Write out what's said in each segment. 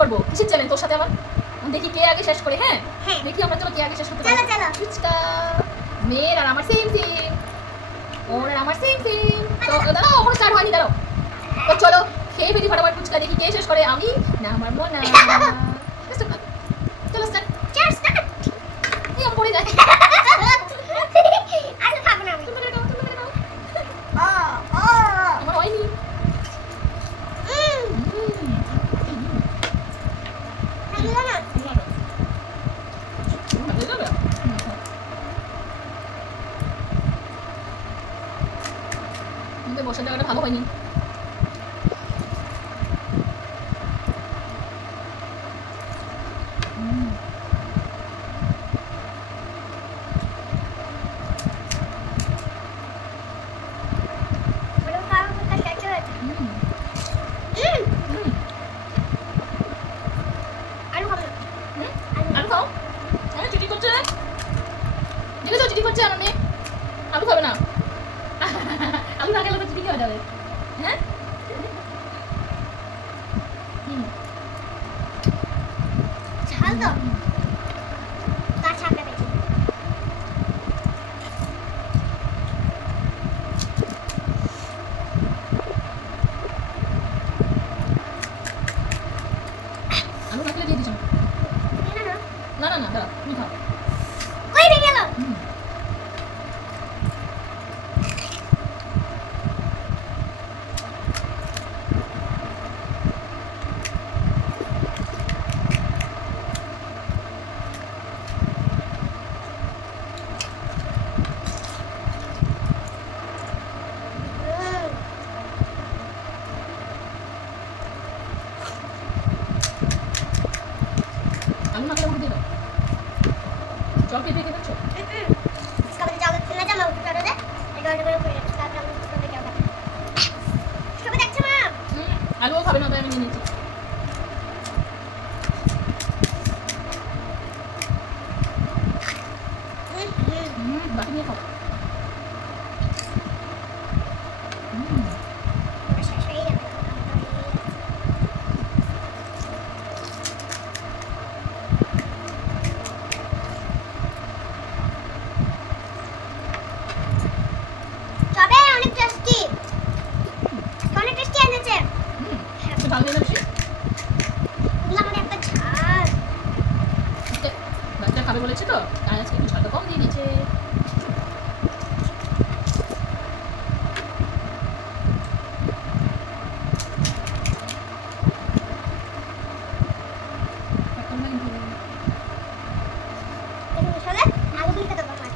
করবো। কিসের চ্যালেঞ্জ তোর সাথে আমার? দেখি কে আগে শেষ করে। হ্যাঁ দেখি আমরা, চলো কে আগে শেষ করতে পারি। চলো ফুচকা মেয়ের আর আমার সেম সেম, ওর আর আমার সেম সেম। তো দাঁড়াও, ওখানে স্টার্ট হয়নি, দাঁড়াও। তো চলো খেয়ে ফেলি ফটাফট ফুচকা, দেখি কে শেষ করে, আমি না আমার মন। চলো স্টার্ট। চার স্টার্ট। এই আমি পড়ে যাই। আর খাবো না আমি। তুমি দাঁড়াও, তুমি দাঁড়াও। ও আমার হয়নি। খাইলো না। বসার জায়গাটা ভালো হয়নি। বড় খাওয়া করতে শেষ হয়েছে। আলু খাবো না। আলু খাও। চিঠি করছে, দেখেছো চিঠি করছে আমার মেয়ে। আলু খাবে না। আলু না খেলে তো চিঠি হয়ে যাবে। হ্যাঁ ঝাল তো কাঁচা পেঁপে। আলু না খেলে দিয়ে দিস। না না না না, দাঁড়া তুমি খাও। কই ভেঙে গেল? আলু না খেলে ওকে দিয়ে দাও। জল পেয়ে পেয়ে খাচ্ছ। খাবার যাও না জামা উঠে চলে দে। এটা ওটা করে পড়ে যাচ্ছে। তারপর আমি উঠে যাও। সবাই দেখছো মা? আলুও খাবে না, তাই আমি নিয়ে নিচ্ছি। বাকি নিয়ে খাও। শেষ হয়ে যাবে। তবে অনেক টেস্টি। অনেক টেস্টি এনেছে। একটু ঝাল দিয়ে বেশি। এগুলো আমাদের একটা ঝাল। বাচ্চা খাবে বলেছে তো, তাই আজকে একটু ঝালটা কম দিয়ে দিয়েছে। দেখুন আসলে আলুগুলো খেতে পারবো না।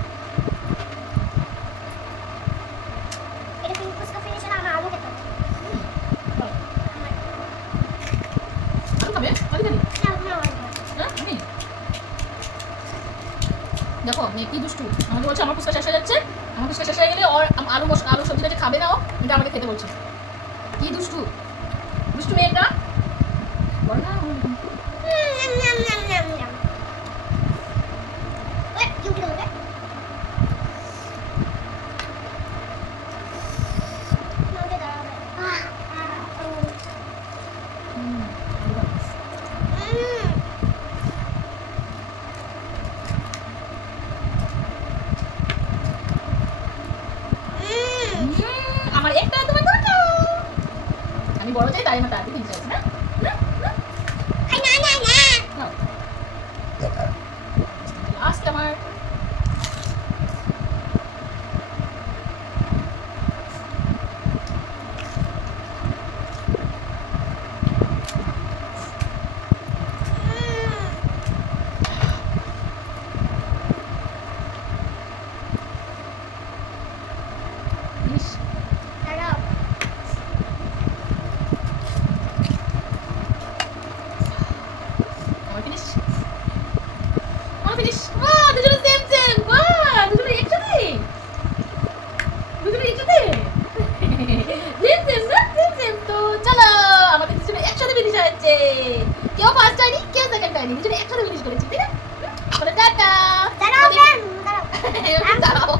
এটা কিন্তু ফুচকা ফিনিশ হলে আমার আলু খেতে হবে। আলু খাবে? আলু খাবি? না, আমার আলু খাবে। হ্যাঁ আমি দেখো মেয়ে কি দুষ্টু, আমাকে বলছে আমার ফুচকা শেষ হয়ে যাচ্ছে। আমার ফুচকা শেষ হয়ে গেলে ওর আলু সবজিটা যে খাবে না ও, এটা আমাকে খেতে বলছে। কি দুষ্টু দুষ্টু মেয়েটা। বল না। NAM, NAM, NAM, NAM, NAM. ওই, কি উঠে গেল রে? আমাকে দাঁড়াবে। আমার একটা তোমার দুটো। আমি বড় চাই, তাই আমার তাড়াতাড়ি ফিনিশ হয়েছে না। আই না, না, না। লাস্ট আমার। ফিনিশ। দাঁড়াও। আমার ফিনিশ। আমার ফিনিশ। বাহ, দুজনে সেম সেম। বাহ, দুজনে একসাথে। দুজনে একসাথে। সেম সেম না, সেম সেম। তো চলো আমাদের দুজনে একসাথে ফিনিশ হয়েছে। কেউ ফার্স্ট হয়নি, কেউ সেকেন্ড হয়নি, দুজনে একসাথে ফিনিশ করেছি, ঠিক আছে? তাহলে টাটা। দাঁড়াও ফ্রেন্ড, দাঁড়াও। দাঁড়াও।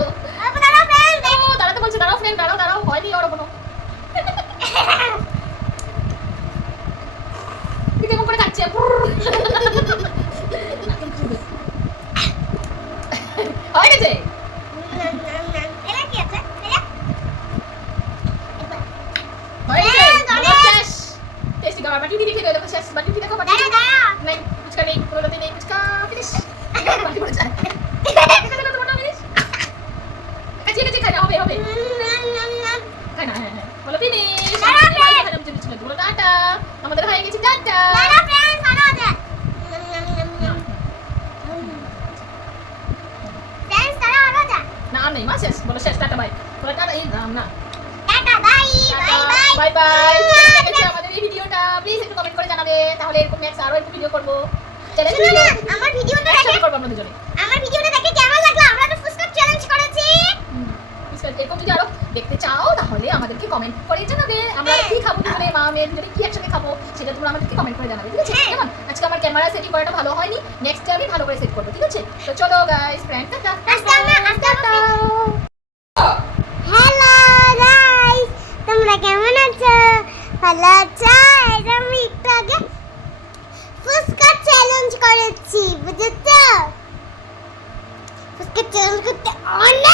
দাঁড়াও ফ্রেন্ড। ও দাঁড়াতে বলছে, দাঁড়াও ফ্রেন্ড, দাঁড়াও দাঁড়াও, হয়নি ওর কোনো। তুই কেমন করে থাকছিস? খাচ্ছে হয়ে গেছে এটা কি আছে এটা হয়ে গেছে বলো শেষ টেস্টি খাবার বাটি দিয়ে খেয়ে দেখো শেষ বাটি দিয়ে দেখো বাটি দাঁড়া দাঁড়া नहीं कुछ का नहीं कोलोते नहीं कुछ का फिनिश बाकी पड़ जाए देखो तुम्हारा फिनिश কাছে কাছে খানা হবে হবে খানা হ্যাঁ বলো ফিনিশ দাঁড়া, বাই খানা মুঝে বিচ में বলো টাটা আমাদের হয়ে গেছে টাটা দাঁড়া फ्रेंड्स আরো আছে फ्रेंड्स দাঁড়া আরো আছে না আর নেই মা শেষ বলো শেষ টাটা বাই বলো টাটা এই নাম না tata bye bye bye bye দেখেছো আমাদের এই ভিডিওটা প্লিজ একটু কমেন্ট করে জানাবে তাহলে এরকম নেক্সট আরো একটু ভিডিও করব চ্যালেঞ্জ শুনো ভিডিও না আমার ভিডিওটা দেখে করব আমরা দুজনে আমার ভিডিওটা দেখে কেমন লাগলো আমরা তো ফুসকাপ চ্যালেঞ্জ করেছি এরকম যদি আরো দেখতে চাও তাহলে আমাদেরকে কমেন্ট করে জানাবে আমরা কি খাবো দুজনে মা মেয়ে দুজনে কি একসাথে খাবো সেটা তোমরা আমাদেরকে কমেন্ট করে জানাবে ঠিক আছে হ্যাঁ। কেমন আজকে আমার ক্যামেরা সেটিং করাটা ভালো হয়নি নেক্সট আমি ভালো করে সেট করবো ঠিক আছে তো চলো গাইস ফ্রেন্ড টাটা আজকে আমরা হ্যালো গাইস তোমরা কেমন আছো ভালো আছো এটা আমি একটু আগে ফুসকা চ্যালেঞ্জ করেছি বুঝেছো ফুসকা চ্যালেঞ্জ করতে অনেক